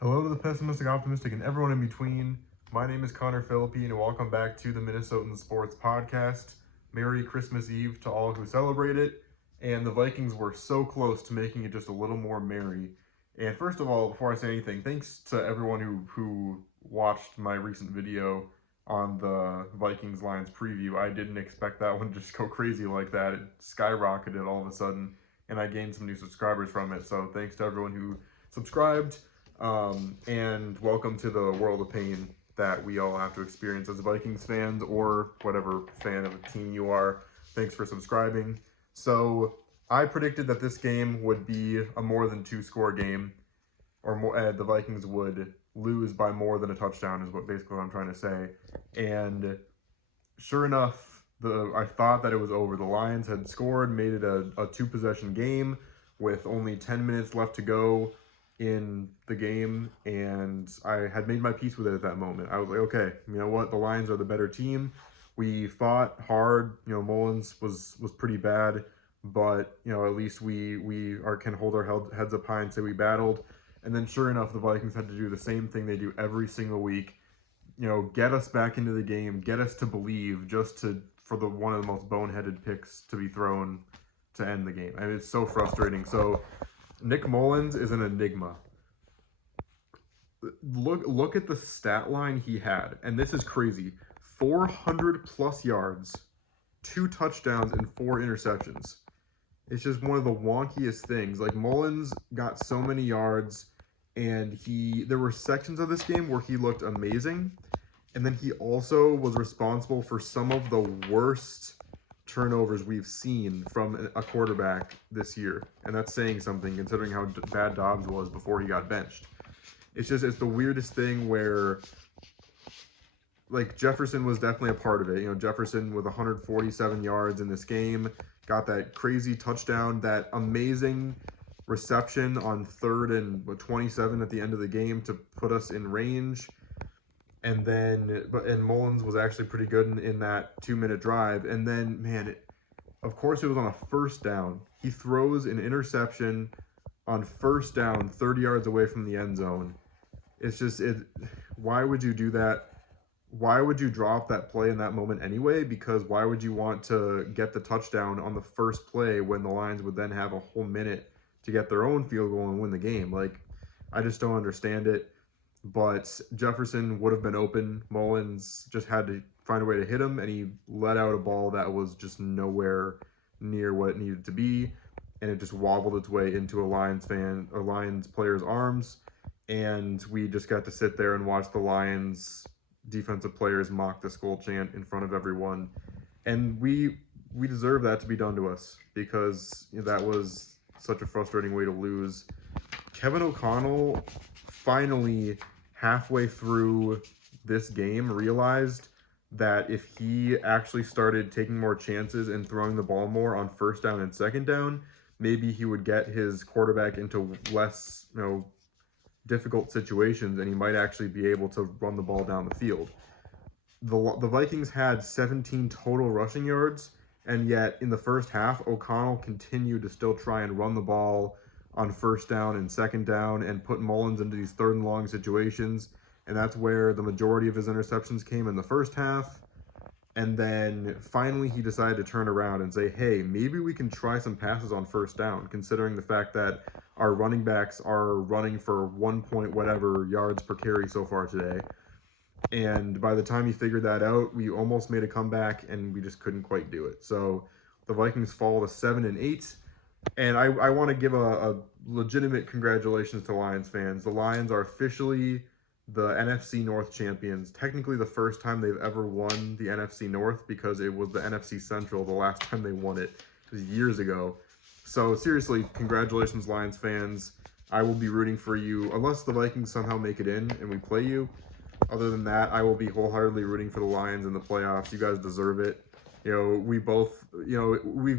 Hello to the pessimistic, optimistic, and everyone in between. My name is Connor Philippi, and welcome back to the Minnesotan Sports Podcast. Merry Christmas Eve to all who celebrate it. And the Vikings were so close to making it just a little more merry. And first of all, before I say anything, thanks to everyone who watched my recent video on the Vikings Lions preview. I didn't expect that one to just go crazy like that. It skyrocketed all of a sudden, and I gained some new subscribers from it. So thanks to everyone who subscribed. And welcome to the world of pain that we all have to experience as Vikings fans or whatever fan of the team you are. Thanks for subscribing. So I predicted that this game would be a more than 2-score game, or more, the Vikings would lose by more than a touchdown is basically what I'm trying to say. And sure enough, I thought that it was over. The Lions had scored, made it a 2-possession game with only 10 minutes left to go in the game, and I had made my peace with it at that moment. I was like, okay, you know what? The Lions are the better team. We fought hard. Mullins was pretty bad, but at least we can hold our heads up high and say we battled. And then sure enough, the Vikings had to do the same thing they do every single week. Get us back into the game, get us to believe, for the one of the most boneheaded picks to be thrown to end the game. I mean, it's so frustrating. So Nick Mullins is an enigma. Look at the stat line he had, and this is crazy. 400 plus yards, 2 touchdowns, and 4 interceptions. It's just one of the wonkiest things. Like, Mullins got so many yards, and there were sections of this game where he looked amazing, and then he also was responsible for some of the worst turnovers we've seen from a quarterback this year. And that's saying something considering how bad Dobbs was before he got benched. It's the weirdest thing where, like, Jefferson was definitely a part of it. Jefferson with 147 yards in this game, got that crazy touchdown, that amazing reception on 3rd and 27 at the end of the game to put us in range. And Mullins was actually pretty good in that 2-minute drive. And then, man, of course it was on a 1st down. He throws an interception on 1st down, 30 yards away from the end zone. It's just, why would you do that? Why would you drop that play in that moment anyway? Because why would you want to get the touchdown on the first play when the Lions would then have a whole minute to get their own field goal and win the game? Like, I just don't understand it. But Jefferson would have been open. Mullins just had to find a way to hit him, and he let out a ball that was just nowhere near what it needed to be, and it just wobbled its way into a Lions player's arms, and we just got to sit there and watch the Lions defensive players mock the Skull chant in front of everyone, and we deserve that to be done to us because that was such a frustrating way to lose. Kevin O'Connell finally, halfway through this game, realized that if he actually started taking more chances and throwing the ball more on 1st down and 2nd down, maybe he would get his quarterback into less, difficult situations, and he might actually be able to run the ball down the field. The Vikings had 17 total rushing yards, and yet in the first half, O'Connell continued to still try and run the ball on 1st down and 2nd down and put Mullins into these 3rd and long situations. And that's where the majority of his interceptions came in the first half. And then finally he decided to turn around and say, hey, maybe we can try some passes on 1st down, considering the fact that our running backs are running for 1 point whatever yards per carry so far today. And by the time he figured that out, we almost made a comeback, and we just couldn't quite do it. So the Vikings fall to 7-8. And I want to give a legitimate congratulations to Lions fans. The Lions are officially the NFC North champions. Technically the first time they've ever won the NFC North, because it was the NFC Central the last time they won it. It was years ago. So seriously, congratulations, Lions fans. I will be rooting for you, unless the Vikings somehow make it in and we play you. Other than that, I will be wholeheartedly rooting for the Lions in the playoffs. You guys deserve it. We've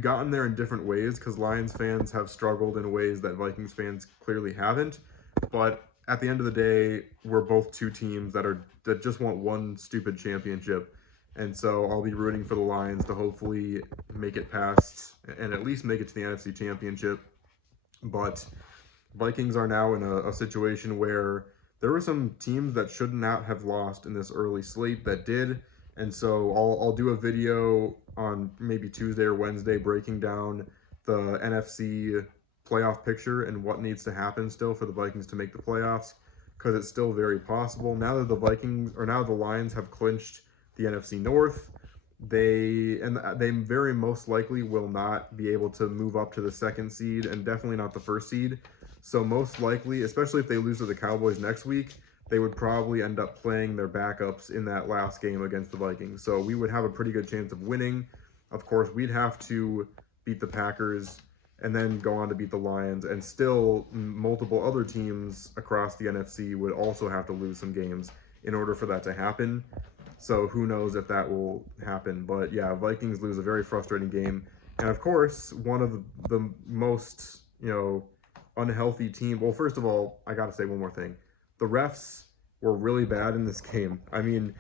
gotten there in different ways because Lions fans have struggled in ways that Vikings fans clearly haven't. But at the end of the day, we're both two teams that just want one stupid championship. And so I'll be rooting for the Lions to hopefully make it past and at least make it to the NFC Championship. But Vikings are now in a situation where there were some teams that should not have lost in this early slate that did. And so I'll do a video on maybe Tuesday or Wednesday breaking down the NFC playoff picture and what needs to happen still for the Vikings to make the playoffs, because it's still very possible. Now that the Lions have clinched the NFC North, they very most likely will not be able to move up to the second seed, and definitely not the first seed. So most likely, especially if they lose to the Cowboys next week, they would probably end up playing their backups in that last game against the Vikings. So we would have a pretty good chance of winning. Of course, we'd have to beat the Packers and then go on to beat the Lions, and still multiple other teams across the NFC would also have to lose some games in order for that to happen. So who knows if that will happen. But yeah, Vikings lose a very frustrating game. And of course, one of the most, unhealthy team. Well, first of all, I got to say one more thing. The refs were really bad in this game. I mean,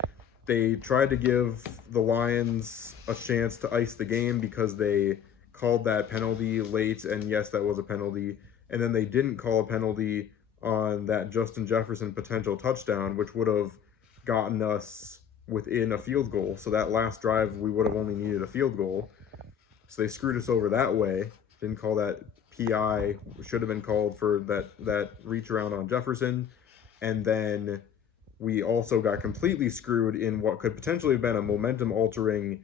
they tried to give the Lions a chance to ice the game because they called that penalty late, and yes, that was a penalty. And then they didn't call a penalty on that Justin Jefferson potential touchdown, which would have gotten us within a field goal. So that last drive, we would have only needed a field goal. So they screwed us over that way. Didn't call that PI, should have been called for that reach around on Jefferson. And then we also got completely screwed in what could potentially have been a momentum altering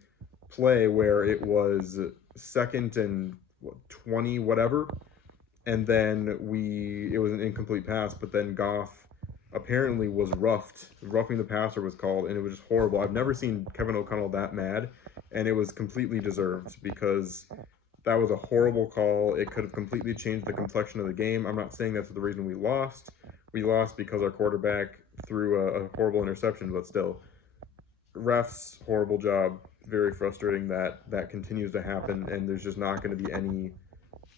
play where it was 2nd and 20 whatever, and then it was an incomplete pass, but then Goff apparently was roughing the passer was called, and it was just horrible. I've never seen Kevin O'Connell that mad, and it was completely deserved because that was a horrible call. It could have completely changed the complexion of the game. I'm not saying that's the reason we lost. We lost because our quarterback threw a horrible interception, but still, refs, horrible job. Very frustrating that continues to happen, and there's just not going to be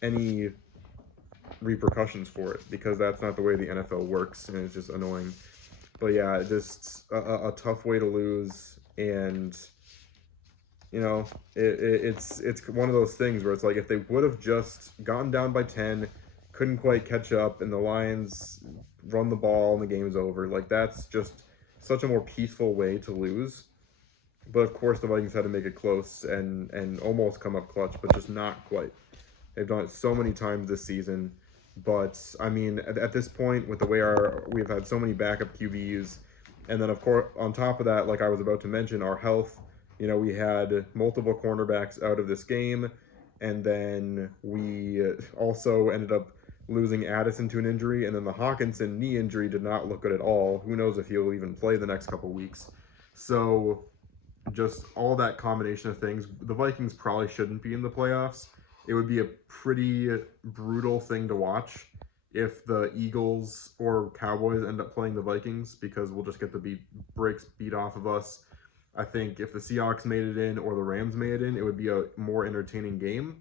any repercussions for it, because that's not the way the NFL works, and it's just annoying. But yeah, just a tough way to lose, and it's one of those things where it's like if they would have just gotten down by 10, couldn't quite catch up, and the Lions run the ball and the game's over, like that's just such a more peaceful way to lose. But of course the Vikings had to make it close and almost come up clutch, but just not quite. They've done it so many times this season. But I mean, at this point, with the way we've had so many backup QBs, and then of course on top of that, like I was about to mention, our health. We had multiple cornerbacks out of this game, and then we also ended up losing Addison to an injury, and then the Hawkinson knee injury did not look good at all. Who knows if he'll even play the next couple weeks. So just all that combination of things, the Vikings probably shouldn't be in the playoffs. It would be a pretty brutal thing to watch if the Eagles or Cowboys end up playing the Vikings, because we'll just get the breaks beat off of us. I think if the Seahawks made it in or the Rams made it in, it would be a more entertaining game.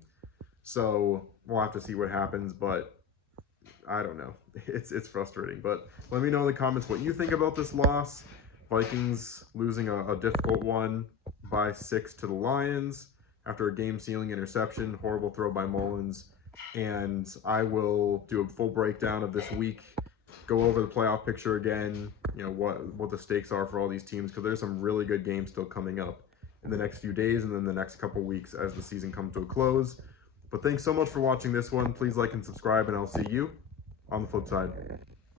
So we'll have to see what happens, but I don't know. It's frustrating. But let me know in the comments what you think about this loss. Vikings losing a difficult one by 6 to the Lions after a game-sealing interception, horrible throw by Mullins. And I will do a full breakdown of this week, go over the playoff picture again, what the stakes are for all these teams, because there's some really good games still coming up in the next few days and then the next couple weeks as the season comes to a close. But thanks so much for watching this one. Please like and subscribe, and I'll see you on the flip side.